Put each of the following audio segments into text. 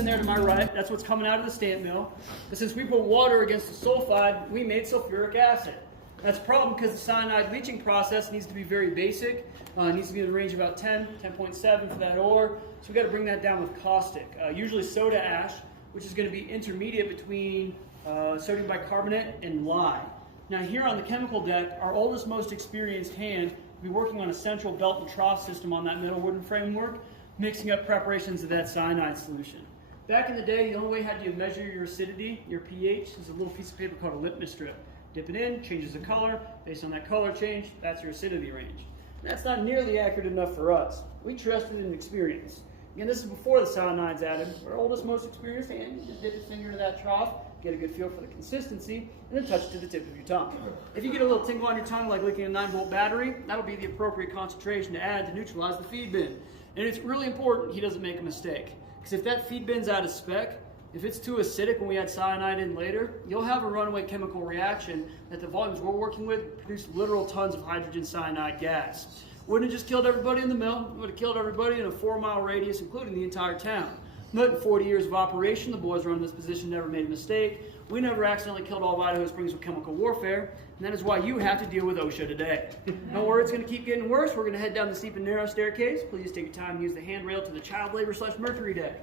There to my right, that's what's coming out of the stamp mill. But since we put water against the sulfide, we made sulfuric acid. That's a problem because the cyanide leaching process needs to be very basic. It needs to be in the range of about 10.7 for that ore. So we've got to bring that down with caustic. Usually soda ash, which is going to be intermediate between sodium bicarbonate and lye. Now here on the chemical deck, our oldest, most experienced hand will be working on a central belt and trough system on that metal wooden framework, mixing up preparations of that cyanide solution. Back in the day, the only way how you measure your acidity, your pH, is a little piece of paper called a litmus strip. Dip it in, changes the color. Based on that color change, that's your acidity range. That's not nearly accurate enough for us. We trusted in experience. Again, this is before the cyanide's added. Our oldest, most experienced hand, you just dip your finger into that trough, get a good feel for the consistency, and then touch it to the tip of your tongue. If you get a little tingle on your tongue like licking a 9-volt battery, that'll be the appropriate concentration to add to neutralize the feed bin. And it's really important he doesn't make a mistake. Because if that feed bin's out of spec, if it's too acidic when we add cyanide in later, you'll have a runaway chemical reaction that the volumes we're working with produce literal tons of hydrogen cyanide gas. Wouldn't have just killed everybody in the mill, it would have killed everybody in a 4-mile radius, including the entire town. But in 40 years of operation, the boys running this position never made a mistake. We never accidentally killed all of Idaho Springs with chemical warfare, and that is why you have to deal with OSHA today. Don't worry, it's going to keep getting worse. We're going to head down the steep and narrow staircase. Please take your time and use the handrail to the child labor / Mercury deck.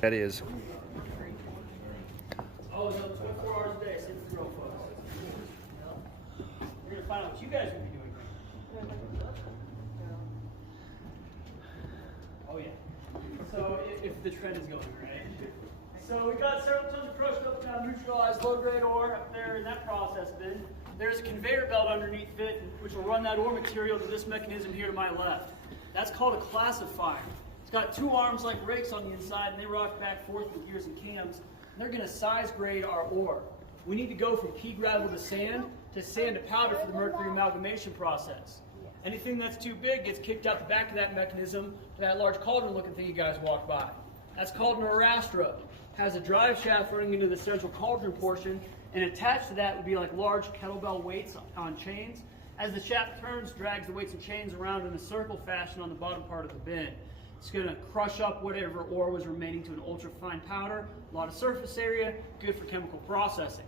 That is. Oh, no, 24 hours a day, sitting through folks. We're going to find out what you guys will be doing. Oh, yeah. So, if the trend is going, right? So, we got several tons of crushed up and neutralized low-grade ore up there in that process bin. There's a conveyor belt underneath it, which will run that ore material to this mechanism here to my left. That's called a classifier. It's got 2 arms like rakes on the inside, and they rock back and forth with gears and cams. And they're going to size grade our ore. We need to go from pea gravel to sand to powder for the mercury amalgamation process. Anything that's too big gets kicked out the back of that mechanism to that large cauldron-looking thing you guys walked by. That's called an arrastra. It has a drive shaft running into the central cauldron portion, and attached to that would be like large kettlebell weights on chains. As the shaft turns, drags the weights and chains around in a circle fashion on the bottom part of the bin. It's going to crush up whatever ore was remaining to an ultra-fine powder, a lot of surface area, good for chemical processing.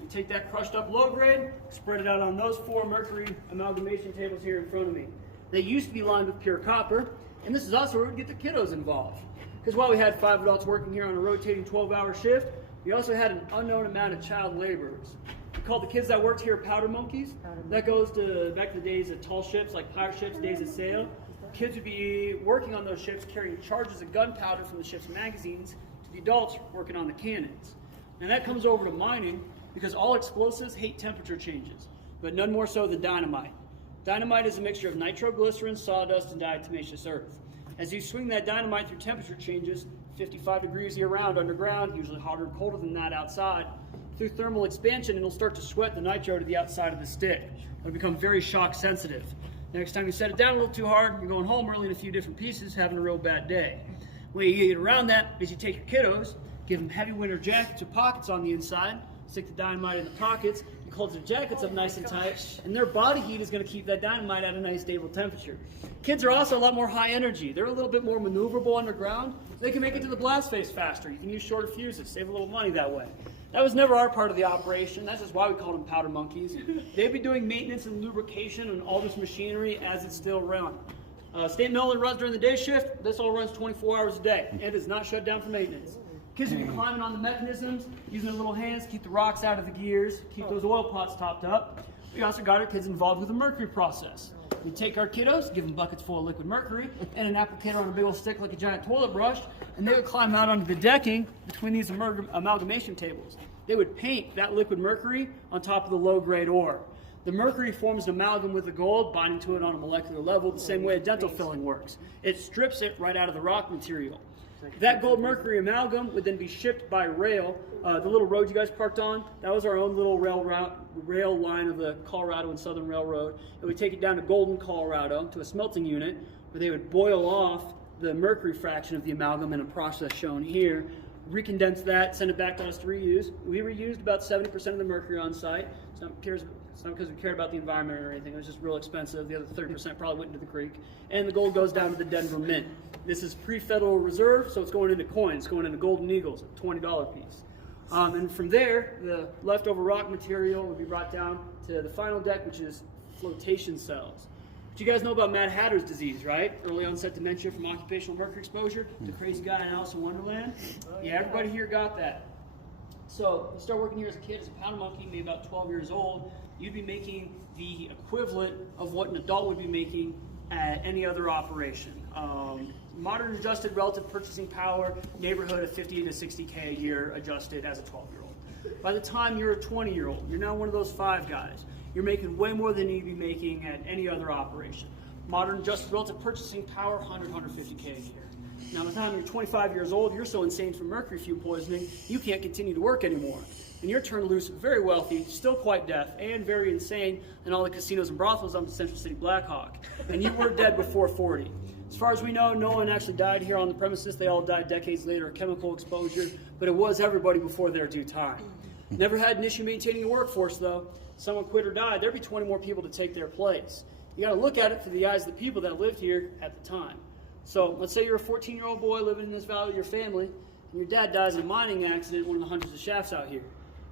You take that crushed up low grade, spread it out on those 4 mercury amalgamation tables here in front of me. They used to be lined with pure copper, and this is also where we get the kiddos involved. Because while we had 5 adults working here on a rotating 12-hour shift, we also had an unknown amount of child laborers. We called the kids that worked here powder monkeys. That goes back to the days of tall ships like pirate ships, days of sail. Kids would be working on those ships carrying charges of gunpowder from the ship's magazines to the adults working on the cannons. And that comes over to mining because all explosives hate temperature changes, but none more so than dynamite. Dynamite is a mixture of nitroglycerin, sawdust, and diatomaceous earth. As you swing that dynamite through temperature changes, 55 degrees year-round underground, usually hotter and colder than that outside, through thermal expansion, it'll start to sweat the nitro to the outside of the stick. It'll become very shock sensitive. Next time you set it down a little too hard, you're going home early in a few different pieces, having a real bad day. The way you get around that is you take your kiddos, give them heavy winter jackets with pockets on the inside, stick the dynamite in the pockets, you close their jackets up nice and tight, and their body heat is going to keep that dynamite at a nice stable temperature. Kids are also a lot more high energy. They're a little bit more maneuverable underground. They can make it to the blast face faster. You can use shorter fuses, save a little money that way. That was never our part of the operation. That's just why we called them powder monkeys. They'd be doing maintenance and lubrication on all this machinery as it's still run. State mill runs during the day shift. This all runs 24 hours a day. It is not shut down for maintenance. Kids would be climbing on the mechanisms, using their little hands, keep the rocks out of the gears, keep those oil pots topped up. We also got our kids involved with the Mercury process. We take our kiddos, give them buckets full of liquid mercury, and an applicator on a big old stick like a giant toilet brush, and they would climb out onto the decking between these amalgamation tables. They would paint that liquid mercury on top of the low-grade ore. The mercury forms an amalgam with the gold, binding to it on a molecular level the same way a dental filling works. It strips it right out of the rock material. That gold mercury amalgam would then be shipped by rail. The little road you guys parked on, that was our own little rail line of the Colorado and Southern Railroad. And we take it down to Golden, Colorado, to a smelting unit where they would boil off the mercury fraction of the amalgam in a process shown here, recondense that, send it back to us to reuse. We reused about 70% of the mercury on site. It's not because we cared about the environment or anything. It was just real expensive. The other 30% probably went into the creek. And the gold goes down to the Denver Mint. This is pre-Federal Reserve, so it's going into coins, going into golden eagles, a $20 piece. And from there, the leftover rock material will be brought down to the final deck, which is flotation cells. But you guys know about Mad Hatter's disease, right? Early onset dementia from occupational mercury exposure. The crazy guy in Alice in Wonderland. Yeah, everybody here got that. So you start working here as a kid, as a powder monkey, maybe about 12 years old. You'd be making the equivalent of what an adult would be making at any other operation. Modern adjusted relative purchasing power, neighborhood of 50 to 60K a year adjusted as a 12-year-old. By the time you're a 20-year-old, you're now one of those five guys. You're making way more than you'd be making at any other operation. Modern adjusted relative purchasing power, 100, 150K a year. Now, by the time you're 25 years old, you're so insane from mercury fuel poisoning, you can't continue to work anymore. And you're turned loose, very wealthy, still quite deaf, and very insane in all the casinos and brothels on the Central City Blackhawk. And you were dead before 40. As far as we know, no one actually died here on the premises. They all died decades later of chemical exposure, but it was everybody before their due time. Never had an issue maintaining a workforce, though. Someone quit or died, there'd be 20 more people to take their place. You gotta look at it through the eyes of the people that lived here at the time. So let's say you're a 14-year-old boy living in this valley with your family, and your dad dies in a mining accident in one of the hundreds of shafts out here.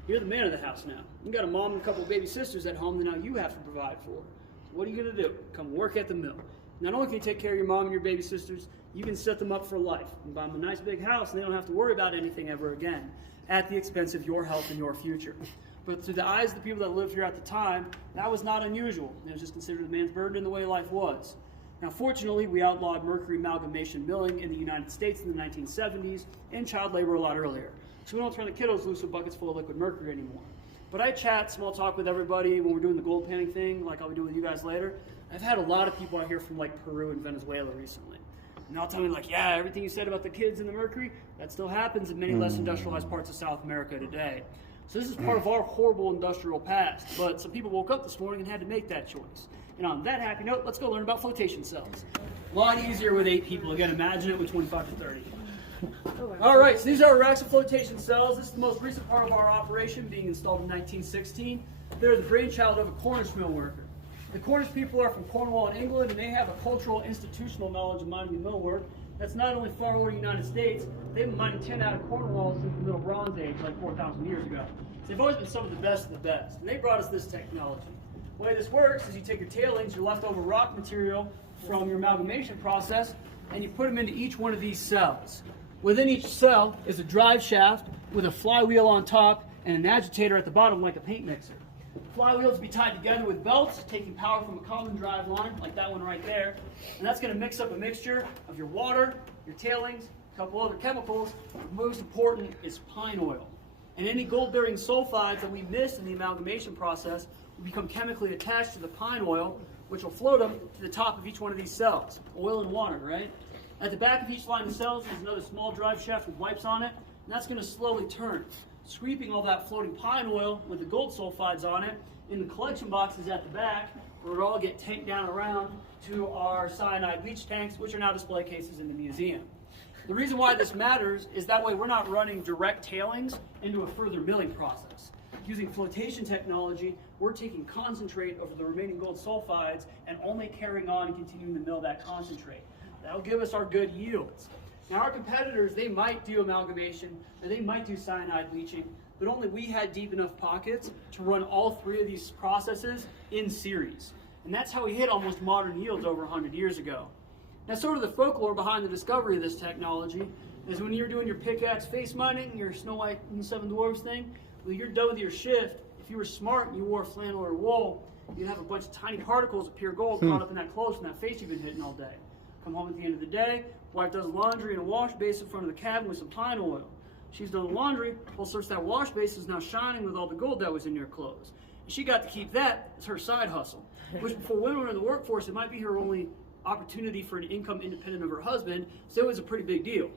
You're the man of the house now. You got a mom and a couple of baby sisters at home that now you have to provide for. So what are you gonna do? Come work at the mill. Not only can you take care of your mom and your baby sisters, you can set them up for life and buy them a nice big house, and they don't have to worry about anything ever again at the expense of your health and your future. But through the eyes of the people that lived here at the time, that was not unusual. It was just considered a man's burden in the way life was. Now, fortunately, we outlawed mercury amalgamation milling in the United States in the 1970s and child labor a lot earlier. So we don't turn the kiddos loose with buckets full of liquid mercury anymore. But I chat, small talk with everybody when we're doing the gold panning thing, like I'll be doing with you guys later. I've had a lot of people out here from like Peru and Venezuela recently. And they'll tell me like, yeah, everything you said about the kids and the mercury, that still happens in many less industrialized parts of South America today. So this is part of our horrible industrial past. But some people woke up this morning and had to make that choice. And on that happy note, let's go learn about flotation cells. A lot easier with 8 people. Again, imagine it with 25 to 30. All right, so these are our racks of flotation cells. This is the most recent part of our operation, being installed in 1916. They're the brainchild of a Cornish mill worker. The Cornish people are from Cornwall in England, and they have a cultural, institutional knowledge of mining and mill work that's not only far over the United States, they've been mining tin out of Cornwall since the Middle Bronze Age, like 4,000 years ago. So they've always been some of the best of the best, and they brought us this technology. The way this works is you take your tailings, your leftover rock material from your amalgamation process, and you put them into each one of these cells. Within each cell is a drive shaft with a flywheel on top and an agitator at the bottom like a paint mixer. Flywheels be tied together with belts, taking power from a common drive line, like that one right there. And that's going to mix up a mixture of your water, your tailings, a couple other chemicals. Most important is pine oil. And any gold-bearing sulfides that we miss in the amalgamation process will become chemically attached to the pine oil, which will float them to the top of each one of these cells. Oil and water, right? At the back of each line of cells, there's another small drive shaft with wipes on it, and that's going to slowly turn, sweeping all that floating pine oil with the gold sulfides on it in the collection boxes at the back, where it'll all get tanked down around to our cyanide leach tanks, which are now display cases in the museum. The reason why this matters is that way we're not running direct tailings into a further milling process. Using flotation technology, we're taking concentrate over the remaining gold sulfides and only carrying on and continuing to mill that concentrate. That'll give us our good yields. Now our competitors, they might do amalgamation and they might do cyanide leaching, but only we had deep enough pockets to run all 3 of these processes in series. And that's how we hit almost modern yields over 100 years ago. Now sort of the folklore behind the discovery of this technology is when you're doing your pickaxe face mining, your Snow White and the Seven Dwarfs thing, when you're done with your shift, if you were smart and you wore flannel or wool, you'd have a bunch of tiny particles of pure gold caught up in that clothes from that face you've been hitting all day. Come home at the end of the day, wife does laundry in a wash basin in front of the cabin with some pine oil. She's done the laundry, well, search that wash basin is now shining with all the gold that was in your clothes. And she got to keep that as her side hustle, which for women in the workforce, it might be her only opportunity for an income independent of her husband, so it was a pretty big deal.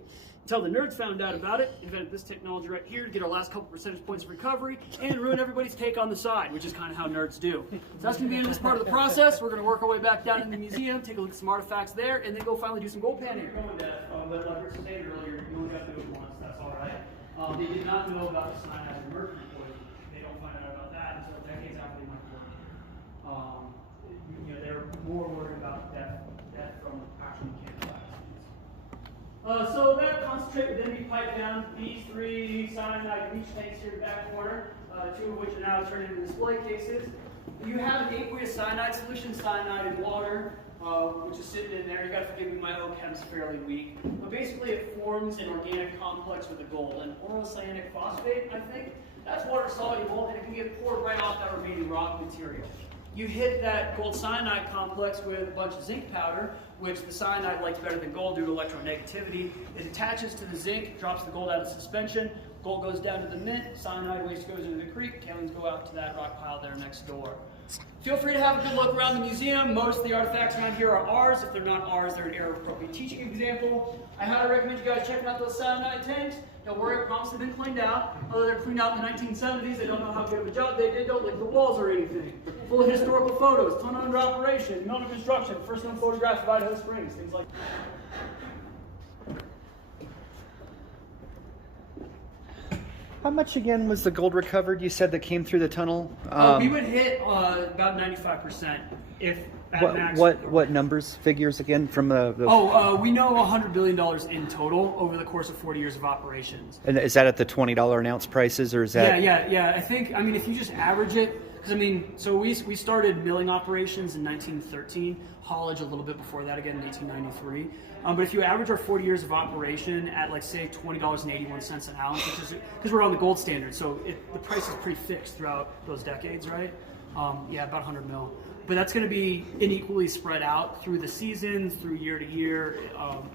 Until the nerds found out about it, invented this technology right here to get our last couple percentage points of recovery and ruin everybody's take on the side, which is kind of how nerds do. So that's going to be in this part of the process. We're going to work our way back down in the museum, take a look at some artifacts there, and then go finally do some gold panning. But like Rick said earlier, you only got to do it once, that's all right. They did not know about the cyanide and mercury poison. They don't find out about that until decades after they might work. They're more worried about death from actual mechanical accidents. So that concentrate would then be piped down. These 3 cyanide leach tanks here in the back corner, 2 of which are now turned into display cases. You have an aqueous cyanide solution, cyanide in water, which is sitting in there. You got to forgive me, my OChem's fairly weak. But basically it forms an organic complex with the gold. And orocyanic phosphate, I think, that's water soluble and it can get poured right off that remaining rock material. You hit that gold cyanide complex with a bunch of zinc powder, which the cyanide likes better than gold due to electronegativity. It attaches to the zinc, drops the gold out of suspension, gold goes down to the mint, cyanide waste goes into the creek, tailings go out to that rock pile there next door. Feel free to have a good look around the museum. Most of the artifacts around here are ours. If they're not ours, they're an error-appropriate teaching example. I highly recommend you guys checking out those cyanide tanks. Don't worry, I promise they've been cleaned out. Although they're cleaned out in the 1970s, they don't know how good of a job they did. Don't lick the walls or anything. Full of historical photos, tunnel under operation, mountain construction, first known photographs of Idaho Springs, things like that. How much again was the gold recovered? You said that came through the tunnel. We would hit about 95% if at max. What numbers, figures again from the? We know $100 billion in total over the course of 40 years of operations. And is that at the $20 an ounce prices, or is that? Yeah. I think if you just average it, because so we started milling operations in 1913, haulage a little bit before that, again in 1893. But if you average our 40 years of operation at, like, say, $20.81 an ounce, which is because we're on the gold standard, so the price is pretty fixed throughout those decades, right? About 100 mil. But that's going to be unequally spread out through the seasons, through year to year.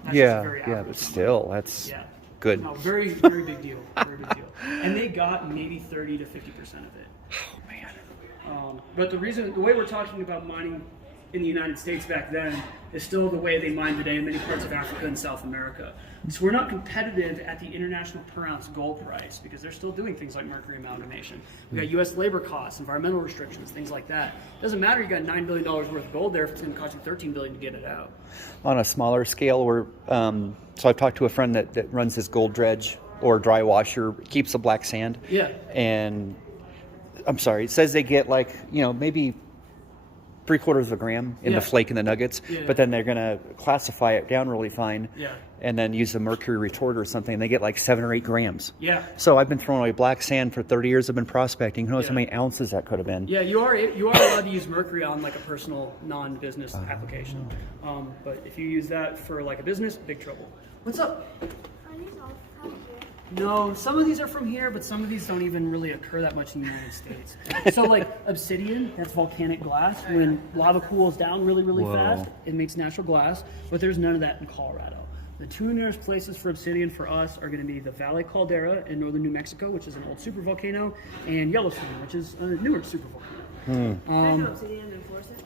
But still, that's good. No, very, very big deal. Very big deal. And they got maybe 30 to 50% of it. Oh man. But the way we're talking about mining in the United States back then is still the way they mine today in many parts of Africa and South America. So we're not competitive at the international per ounce gold price because they're still doing things like mercury amalgamation. We got U.S. labor costs, environmental restrictions, things like that. It doesn't matter you got $9 billion worth of gold there if it's going to cost you $13 billion to get it out. On a smaller scale, so I've talked to a friend that runs his gold dredge or dry washer, keeps the black sand. Yeah. And I'm sorry, it says they get maybe 3/4 of a gram in the flake and the nuggets, but then they're going to classify it down really fine and then use a mercury retort or something, and they get like 7 or 8 grams. Yeah. So I've been throwing away black sand for 30 years. I've been prospecting. Who knows how many ounces that could have been. Yeah, you are allowed to use mercury on like a personal, non-business application. But if you use that for like a business, big trouble. What's up? Are these all from here? No, some of these are from here, but some of these don't even really occur that much in the United States. So like obsidian, that's volcanic glass. When lava cools down really, really fast, it makes natural glass, but there's none of that in Colorado. The 2 nearest places for obsidian for us are going to be the Valley Caldera in northern New Mexico, which is an old supervolcano, and Yellowstone, which is a newer supervolcano. There's no obsidian in Florissant?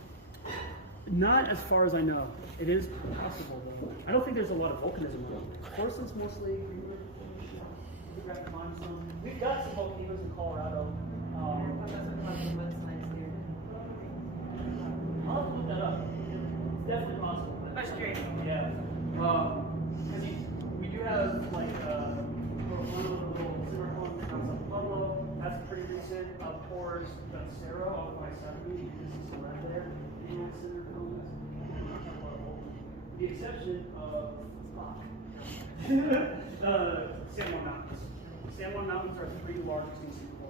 Not as far as I know. It is possible, though. I don't think there's a lot of volcanism though. Florissant's mostly... We've got some volcanoes in Colorado. I'll have to look that up. It's definitely possible. That's great. Yeah. Because we do have like one little zimmer column from San Pablo. That's pretty recent. Pours Cerro off by 70. This is still right there. And zimmer columns. The exception of San Juan Mountains. San Juan Mountains are 3 largest in Super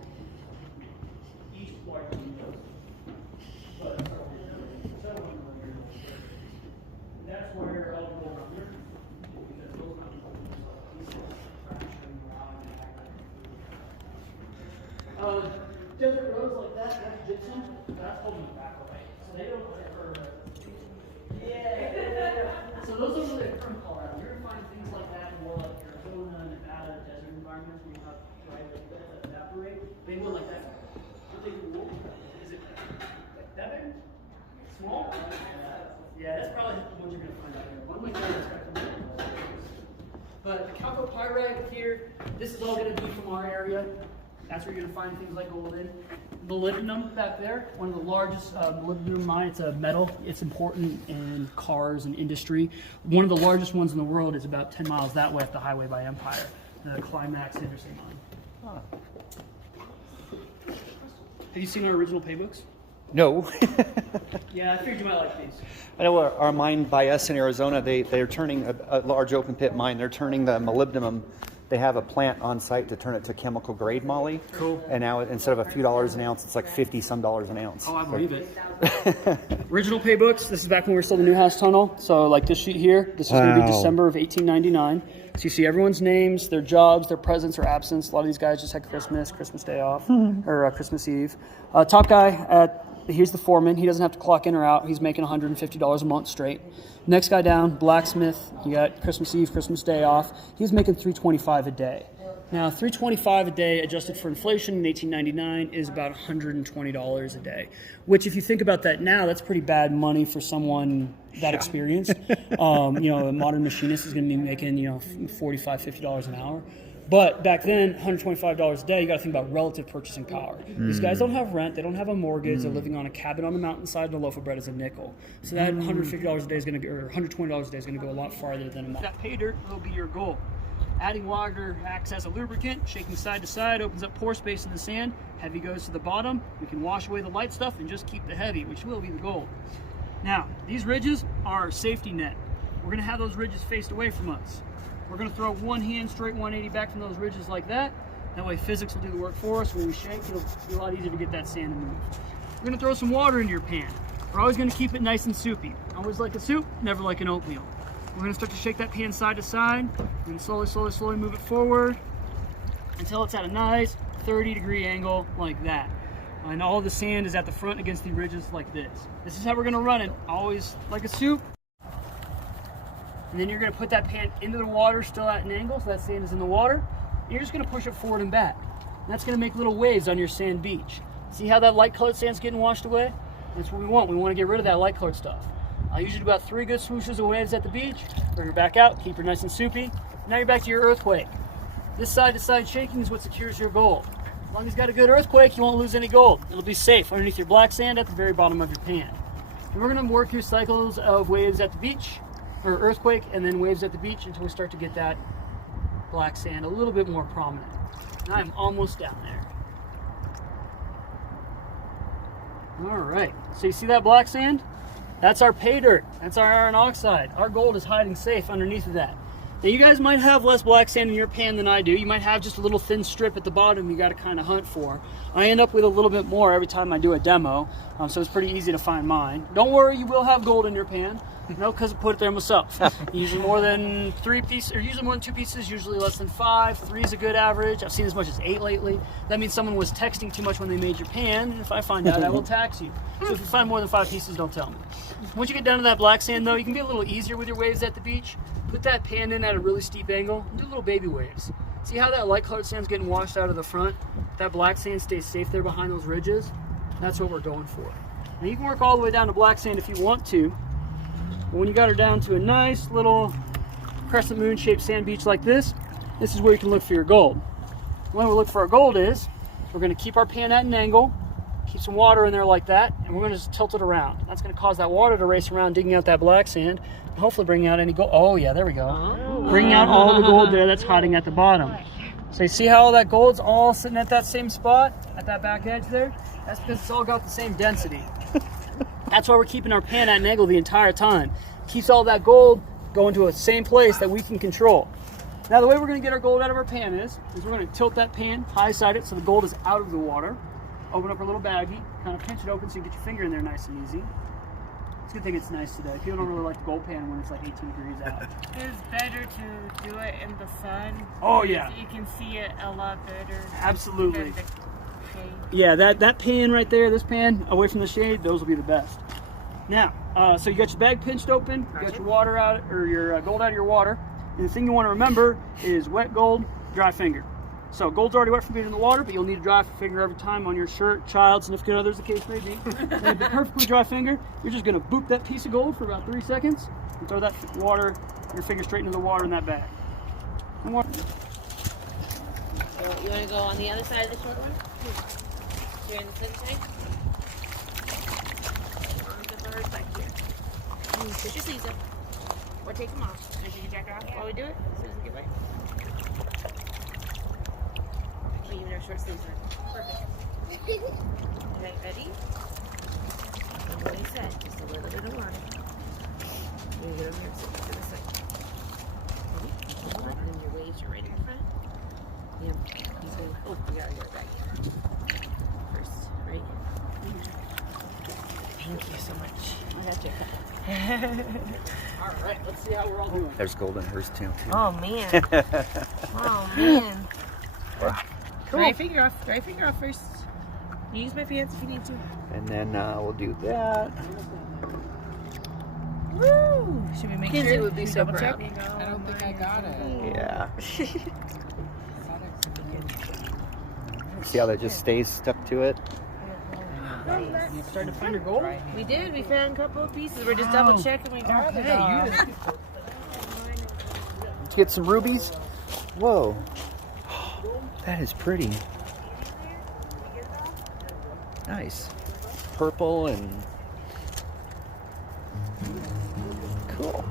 each larger than those. But that's where all the gold around here, because those mountains are goes like that, that's gypsum, that's holding it back away. So they don't prefer So those don't really occur in Colorado. You're going to find things like that in more like Arizona, Nevada, desert environments where you have dry lake beds that evaporate. They go like that. Are they cool? Is it like that big? Small? Yeah, that's probably the ones you're going to find out here. One like that is but the chalcopyrite here, this is all going to be from our area. That's where you're going to find things like gold in. Molybdenum back there, one of the largest molybdenum mine. It's a metal. It's important in cars and industry. One of the largest ones in the world is about 10 miles that way up the highway by Empire, the Climax Henderson mine. Huh. Have you seen our original paybooks? No. Yeah, I figured you might like these. I know our mine by us in Arizona, they're turning a large open pit mine. They're turning the molybdenum. They have a plant on site to turn it to chemical grade moly. Cool. And now instead of a few dollars an ounce, it's like $50-some an ounce. Oh, I believe it. Original paybooks. This is back when we were still in the Newhouse Tunnel. So like this sheet here, this is going to be December of 1899. So you see everyone's names, their jobs, their presence or absence. A lot of these guys just had Christmas Day off, or Christmas Eve. Top guy, here's the foreman. He doesn't have to clock in or out. He's making $150 a month straight. Next guy down, blacksmith. You got Christmas Eve, Christmas Day off. He's making $325 a day. Now, $325 a day adjusted for inflation in 1899 is about $120 a day, which if you think about that now, that's pretty bad money for someone that experienced. A modern machinist is going to be making, $45, $50 an hour. But back then, $125 a day, you got to think about relative purchasing power. These guys don't have rent, they don't have a mortgage, they're living on a cabin on the mountainside, and a loaf of bread is a nickel. So that $150 a day is going to be, or $120 a day is going to go a lot farther than a month. That pay dirt will be your goal. Adding water acts as a lubricant, shaking side to side, opens up pore space in the sand. Heavy goes to the bottom. We can wash away the light stuff and just keep the heavy, which will be the goal. Now, these ridges are our safety net. We're going to have those ridges faced away from us. We're going to throw one hand straight 180 back from those ridges like that. That way physics will do the work for us. When we shake, it'll be a lot easier to get that sand to move. We're going to throw some water into your pan. We're always going to keep it nice and soupy. Always like a soup, never like an oatmeal. We're going to start to shake that pan side to side. We're going to slowly move it forward until it's at a nice 30-degree angle like that. And all the sand is at the front against the ridges like this. This is how we're going to run it, always like a soup. And then you're going to put that pan into the water still at an angle, so that sand is in the water. And you're just going to push it forward and back. And that's going to make little waves on your sand beach. See how that light-colored sand's getting washed away? That's what we want. We want to get rid of that light-colored stuff. I usually do about 3 good swooshes of waves at the beach. Bring her back out, keep her nice and soupy. Now you're back to your earthquake. This side-to-side shaking is what secures your gold. As long as you've got a good earthquake, you won't lose any gold. It'll be safe underneath your black sand at the very bottom of your pan. And we're going to work your cycles of waves at the beach, or earthquake, and then waves at the beach until we start to get that black sand a little bit more prominent. And I'm almost down there. All right, so you see that black sand? That's our pay dirt. That's our iron oxide. Our gold is hiding safe underneath of that. Now you guys might have less black sand in your pan than I do. You might have just a little thin strip at the bottom you got to kind of hunt for. I end up with a little bit more every time I do a demo, so it's pretty easy to find mine. Don't worry, you will have gold in your pan. No, because I put it there myself. Usually more than 3 pieces, or usually more than 2 pieces, usually less than 5. 3 is a good average. I've seen as much as 8 lately. That means someone was texting too much when they made your pan, and if I find out, I will tax you. So if you find more than 5 pieces, don't tell me. Once you get down to that black sand, though, you can be a little easier with your waves at the beach. Put that pan in at a really steep angle, and do little baby waves. See how that light-colored sand's getting washed out of the front? That black sand stays safe there behind those ridges? That's what we're going for. Now you can work all the way down to black sand if you want to. But when you got her down to a nice little crescent moon shaped sand beach like this is where you can look for your gold. The way we look for our gold is we're going to keep our pan at an angle, keep some water in there like that, and we're going to just tilt it around. That's going to cause that water to race around digging out that black sand and hopefully bringing out any gold. Oh yeah, there we go. Oh. Bringing out all the gold there that's hiding at the bottom. So you see how all that gold's all sitting at that same spot, at that back edge there? That's because it's all got the same density. That's why we're keeping our pan at an angle the entire time. Keeps all that gold going to a same place that we can control. Now the way we're going to get our gold out of our pan is we're going to tilt that pan, high side it so the gold is out of the water. Open up our little baggie, kind of pinch it open so you can get your finger in there nice and easy. It's a good thing it's nice today. People don't really like the gold pan when it's like 18 degrees out. It's better to do it in the sun. Oh yeah. You can see it a lot better. Absolutely. shade. Yeah, that pan right there, this pan, away from the shade, those will be the best. Now, so you got your bag pinched open, you got your water out, or your gold out of your water. And the thing you want to remember is wet gold, dry finger. So gold's already wet from being in the water, but you'll need a dry finger every time on your shirt, child, significant others, the case may be. And a perfectly dry finger, you're just going to boop that piece of gold for about 3 seconds and throw that water, your finger straight into the water in that bag. So you want to go on the other side of the short one? You're in the same side? Back here. Push your sleeves up. Or take them off. Can I take your jacket off while we do it? As soon as we get back. Even our short sleeves on. Perfect. Okay, ready? And what he said, just a little bit of water. You're going to get over here and sit to the side. Ready? And then your waves are right in front. Yeah, he's going, oh, we gotta get it back here. First, right? Thank you so much. I got you. All right, let's see how we're all doing. There's gold in hers too. Oh, man. Oh, man. Cool. Dry your finger off. Dry your finger off first. Use my hands if you need to. And then we'll do that. Woo! Should we make Kinsey sure? would be Should we so double proud. check? I don't think I got it. Yeah. See how that just stays stuck to it? Starting to find your gold? We did. We found a couple of pieces. We're just double checking we got it all. Did you get some rubies? Whoa. That is pretty. Nice. Purple and cool.